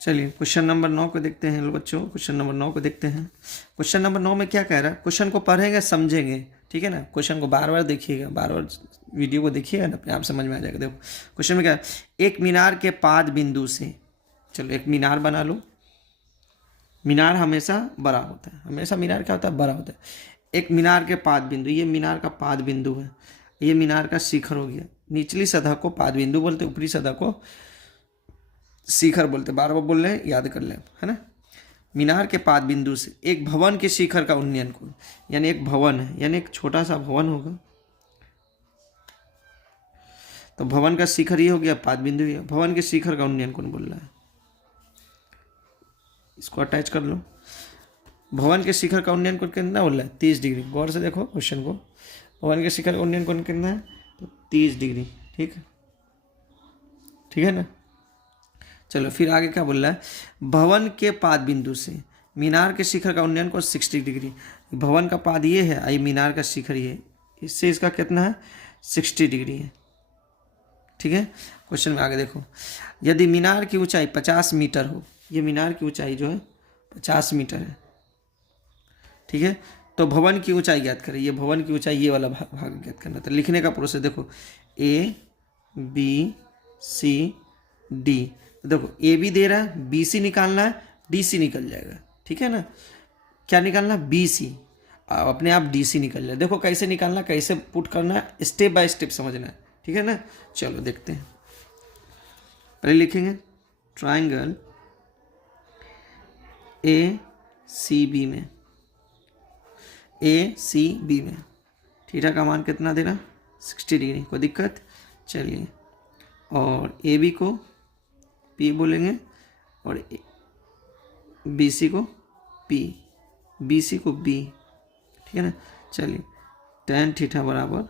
चलिए question number 9 को देखते हैं बच्चों। क्वेश्चन नंबर 9 को देखते हैं। क्वेश्चन नंबर 9 में क्या कह रहा है, क्वेश्चन को पढ़ेंगे समझेंगे, ठीक है ना। क्वेश्चन को बार बार देखिएगा, बार बार वीडियो को देखिएगा ना, अपने आप समझ में आ जाएगा। देखो क्वेश्चन में क्या है, एक मीनार के पाद बिंदु से, चलो एक मीनार बना लो। मीनार हमेशा बड़ा होता है, हमेशा मीनार क्या होता है, बड़ा होता है। एक मीनार के पाद बिंदु, ये मीनार का पाद बिंदु है, ये मीनार का शिखर हो गया। निचली सतह को पाद बिंदु बोलते, ऊपरी सतह को शिखर बोलते। बार बार बोल रहे हैं, याद कर लें, है ना। मीनार के पाद बिंदु से एक भवन के शिखर का उन्नयन कोण, यानी एक भवन है, यानी एक छोटा सा भवन होगा, तो भवन का शिखर ये हो गया, पाद बिंदु ये, भवन के शिखर का उन्नयन कोण बोल रहा है। इसको अटैच कर लो। भवन के शिखर का उन्नयन कोण कितना बोल रहा है, 30 डिग्री। गौर से देखो क्वेश्चन को, भवन के शिखर का उन्नयन कोण कितना है, तो 30 डिग्री। ठीक है, ठीक है ना। चलो फिर आगे क्या बोल रहा है, भवन के पाद बिंदु से मीनार के शिखर का उन्नयन को 60 डिग्री। भवन का पाद ये है, आई मीनार का शिखर ये, इससे इसका कितना है, 60 डिग्री है। ठीक है, क्वेश्चन में आगे देखो, यदि मीनार की ऊंचाई 50 मीटर हो, ये मीनार की ऊंचाई जो है 50 मीटर है, ठीक है, तो भवन की ऊंचाई ज्ञात करें। ये भवन की ऊंचाई, ये वाला भाग ज्ञात करना। तो लिखने का प्रोसेस देखो, ए बी सी डी। देखो ए बी दे रहा है, बी सी निकालना है, डी सी निकल जाएगा। ठीक है ना, क्या निकालना, बी सी, अपने आप डी सी निकल जाए। देखो कैसे निकालना, कैसे पुट करना है, स्टेप बाय स्टेप समझना है। ठीक है ना, चलो देखते हैं। पहले लिखेंगे ट्राइंगल ए सी बी में, ए सी बी में थीटा का मान कितना दे रहा, 60 डिग्री। कोई दिक्कत, चलिए। और ए बी को पी बोलेंगे, और बी सी को पी, बी सी को बी। ठीक है ना, चलिए। tan थीटा बराबर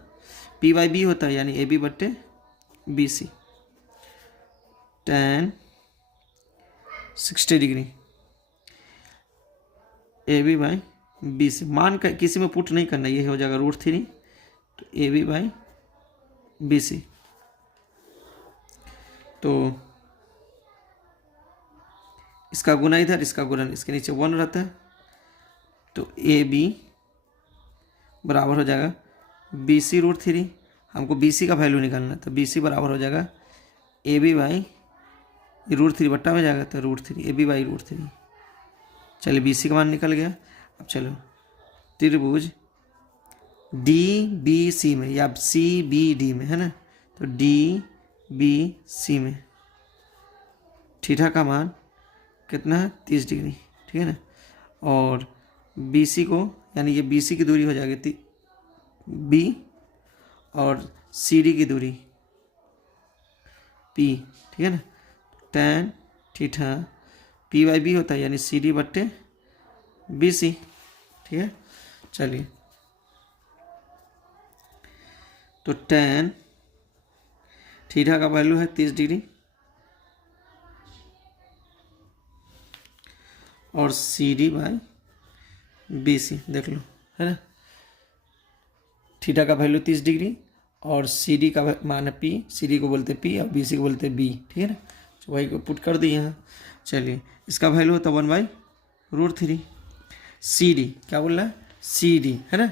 पी बाई बी होता है, यानी ए बी बट्टे B C, tan 60 degree A B by B C. मान का किसी में पुट नहीं करना, ये हो जाएगा √3, तो A B by B C. तो इसका गुना इधर, इसका गुना इसके नीचे 1 रहता है, तो ए बी बराबर हो जाएगा बी सी √3। हमको बी सी का वैल्यू निकालना है, तो बी सी बराबर हो जाएगा ए बी बाई √3 बट्टा में जाएगा, तो √3 ए बी बाई √3। चलिए बी सी का मान निकल गया। अब चलो त्रिभुज डी बी सी में, या सी बी डी में, है ना, तो डी बी सी में थीटा का मान कितना है, 30 डिग्री। ठीक है ना, और बी सी को, यानी ये बी सी की दूरी हो जाएगी बी, और सी डी की दूरी पी। ठीक है ना, tan theta P by B होता है, यानी सी डी बट्टे बी सी। ठीक है, चलिए। तो tan थीटा का वैल्यू है 30 डिग्री, और C D by B C देख लो, है ना। थीटा का वैल्यू 30 डिग्री, और सी डी का मान है पी, सी डी को बोलते पी, और बी सी को बोलते बी। ठीक है ना, तो वही को पुट कर दिए यहाँ। चलिए इसका वैल्यू होता है 1/√3। सी डी क्या बोल रहा है, सी डी, है ना,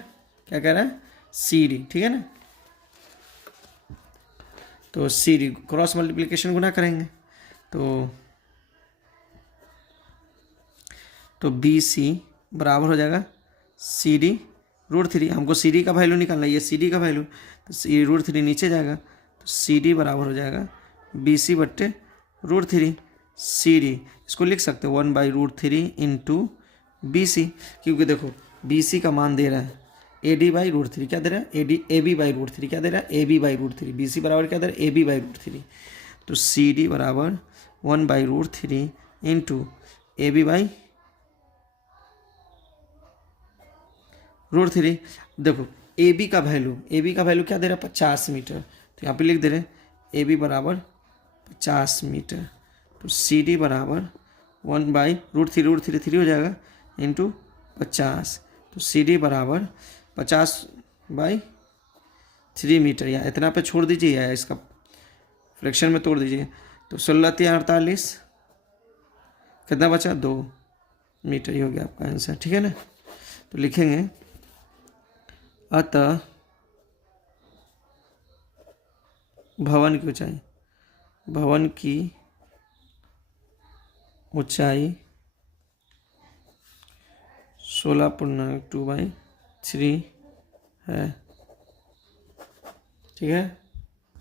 क्या कह रहा है, सी डी। ठीक है ना, तो सी डी क्रॉस मल्टीप्लिकेशन गुना करेंगे, तो बी सी बराबर हो जाएगा सी डी √3। हमको सी डी का वैल्यू निकालना है, ये सी डी का वैल्यू, तो सी √3 नीचे जाएगा, तो सी डी बराबर हो जाएगा बी सी बट्टे √3। सी डी इसको लिख सकते हो 1/√3 इंटू बी सी, क्योंकि देखो बी सी का मान दे रहा है ए डी बाई √3, क्या दे रहा है, ए बी बाई √3, क्या दे रहा है, A B by √3। B C बराबर क्या दे रहा है, ए बी बाई √3। तो सी डी बराबर 1/√3 इंटू ए बी बाई √3। देखो ए बी का वैल्यू क्या दे रहा है, 50 मीटर, तो यहाँ पे लिख दे रहे ए बी बराबर 50 मीटर। तो सी डी बराबर 1/√3, 3 हो जाएगा, इंटू 50, तो सी डी बराबर 50/3 मीटर। या इतना पे छोड़ दीजिए, या इसका फ्रैक्शन में तोड़ दीजिए, तो 16×3 = 48, कितना बचा? 2 मीटर। ये हो गया आपका आंसर, ठीक है ना। तो लिखेंगे अतः भवन की ऊंचाई, भवन की ऊंचाई 16.2/3 है, ठीक है।